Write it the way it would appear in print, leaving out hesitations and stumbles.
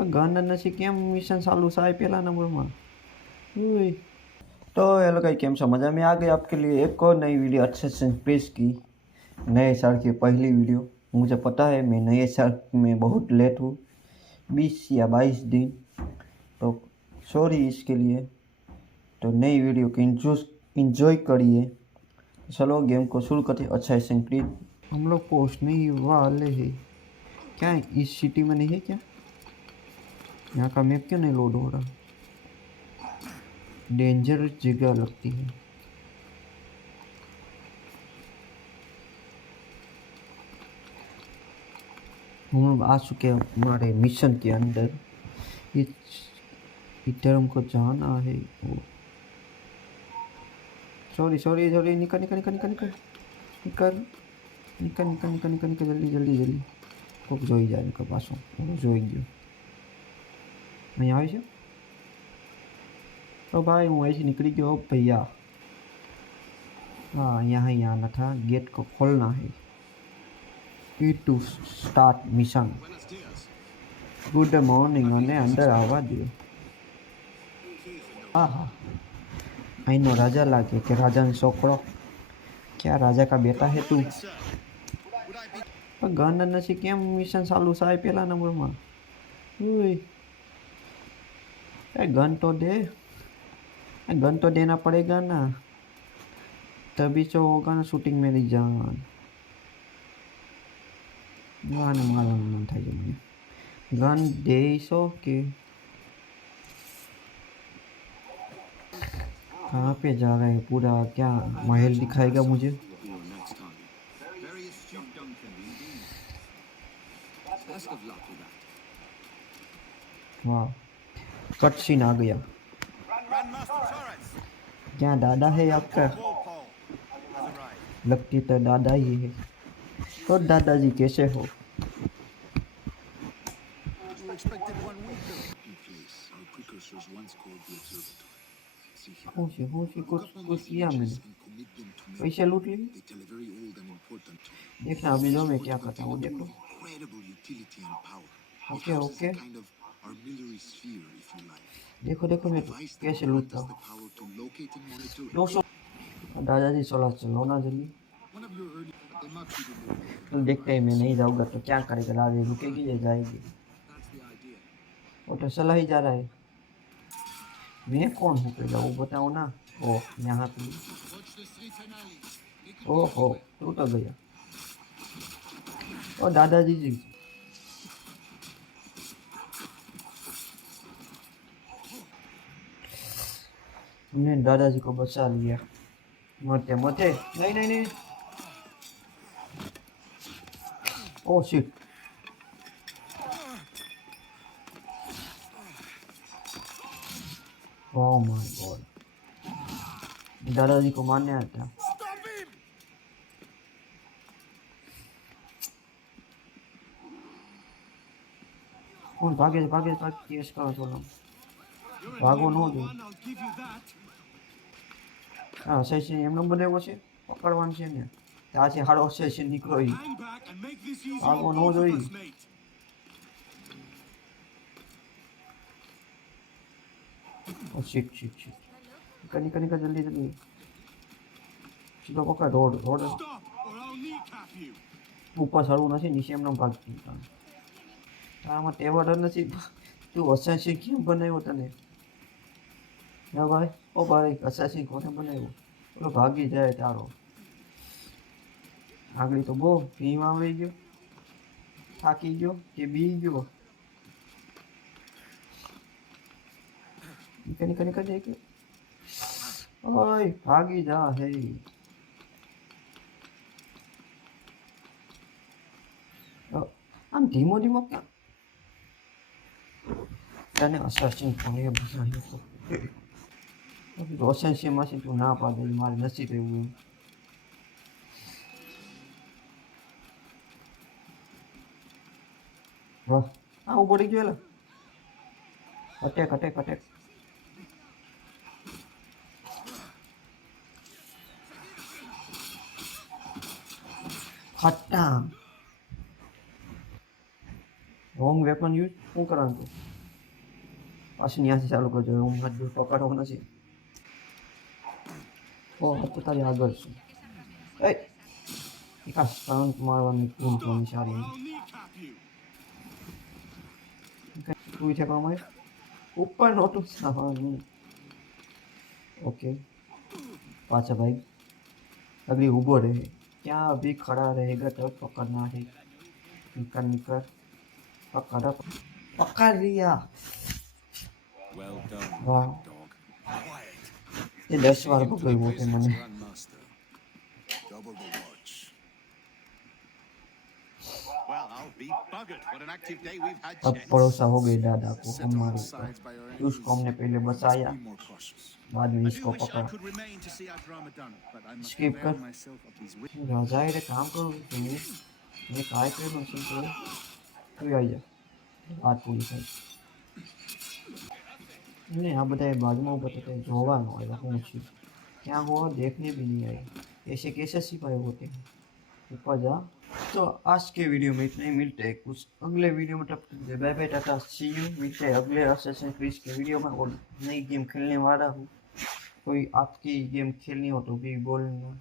પણ ગન નથી કેમ મિશન चालू सा पहला नंबर में ओए। तो हेलो गाइस, केम समझ में आ गई आपके लिए एक और नई वीडियो अच्छे से पेश की। नए साल की पहली वीडियो। मुझे पता है मैं नए साल में बहुत लेट हूँ, 20 या 22 दिन, तो सॉरी इसके लिए। तो नई वीडियो को इंजॉय करिए। चलो गेम को शुरू करते। अच्छा है प्लीज, हम लोग पहुँचने ही वाले हैं। क्या इस सिटी में नहीं है क्या? यहाँ का मैप क्यों नहीं लोड हो रहा? डेंजरस जगह लगती है। हम लोग आ चुके हैं हमारे मिशन के अंदर। इधर हमको जाना है। सॉरी सॉरी सॉरी, निकल निकल निकल निकल निकल निकल निकल निकल निकल निकल निकल जल्दी जल्दी जल्दी। કોક જોઈ જાય નિકલ પાછો, હું જોઈ ગયો। અહીં આવી છે तो भाई હું ऐसे निकली गयो भैया। हाँ यहाँ ही आना था, गेट को खोलना है। E to start mission. Good morning અને અંદર આવવા દો। हाँ हाँ, અહીંનો રાજા લાગે કે રાજાનો છોકરો? क्या राजा का बेटा है तू? पर गन નથી કેમ મિશન ચાલુ થાય પહેલા નંબરમાં? ओए गन तो दे, गन तो देना पड़ेगा ना, तभी तो होगा ना शूटिंग मेरी जान। गाने मारવાનું મન થાય છે મને। गन देशो के कहाँ पे जा रहे हैं? पूरा क्या महल दिखाएगा मुझे? वाह, कट सीन आ गया। क्या दादा है आपका? लगती तो दादा ही है। तो दादाजी कैसे हो? कुछ किया मैंने? पैसे लूट लिए? देखना अभी जो मैं क्या करता हूँ, देखो। ओके ओके, देखो देखो मैं कैसे लूटता हूँ। 200 दादाजी 16 चलो ना जल्दी। तो देखते हैं, मैं नहीं जाऊंगा तो क्या करेगा? दादी रुकेगी या जाएगी? वो तो चला ही जा रहा है। मैं कौन हूँ पहले वो बताओ ना। ओ यहाँ पे, ओहो टूट तो गया। ओ दादाजी जी, हमने दादाजी को बचा लिया। मरते मरते, नहीं नहीं नहीं। Oh shit, oh my God, दादाजी को मारने आया था। कौन भागे भागे भागे, केस करो चलो, भागो नो दो। हाँ सेशन એમનો બનાવ્યો છે, પકડવાનું છે ને। ત્યાંથી હારો સેશન નીકળો ઈ, ભાગો નો જોઈ। ओ शिट शिट शिट, निकल निकल निकल जल्दी जल्दी। सीधो पकड़, रोड रोड ऊपर चढ़વું નથી, નીચે એમનો ભાગતી। તારામાં ટેવડ નથી, તું અસાસીન કેમ બનાવ્યો તને? ના ભાઈ, ઓ ભાઈ અસાસીન કોને બનાવ્યો? પેલો ભાગી જાય તારો। આગળ તો બહુ ભીમ આવી ગયો, થાકી ગયો કે બી ગયો? निकल निकल निकल जाएगी। ओए भागी जा है। आम धीमो धीमो क्या? तने असासीन कोने बनायो तो? अभी रोशन से मासी तू ना पा दे, मारे नसीब एवं। वाह, हाँ वो पड़ी गया ला। Attack attack attack. खट्टा। रॉन्ग वेपन यूज શું કરવાનું તું પાછી ત્યાંથી ચાલુ કરજો હું હાથ જો પકડવો નથી ઓ તો તારી આગળ છું એ એકા સ્ટન્ટ મારવાની ભૂલ કોની સારી તું છે કામ આવે ऊपर नोटू सामान ओके पाचा भाई अभी उबो रहे क्या अभी खड़ा रहेगा तो पकड़ना है निकल निकल पकड़ा पकड़ लिया वाह ये 10 बार पकड़ वो थे मैंने अब भरोसा हो गई दादा को हमारे ऊपर उसको हमने पहले बचाया बाद में इसको पकड़ा स्किप कर राजा रे काम करो तुम्हें मैं काय पे मशीन पे तू आई जा बात पूरी થઈ नहीं આ બધા બાજુમાં बताते જોવાનું હોય હું છું क्या हुआ देखने भी नहीं आई ऐसे कैसे सिपाही होते हैं ऊपर जा तो आज के वीडियो में इतना ही मिलते हैं कुछ अगले वीडियो में तब तक bye bye tata see you मिलते हैं अगले असेसिन क्रीड के वीडियो में और नई गेम खेलने वाला हूँ कोई आपकी गेम खेलनी हो तो भी बोलना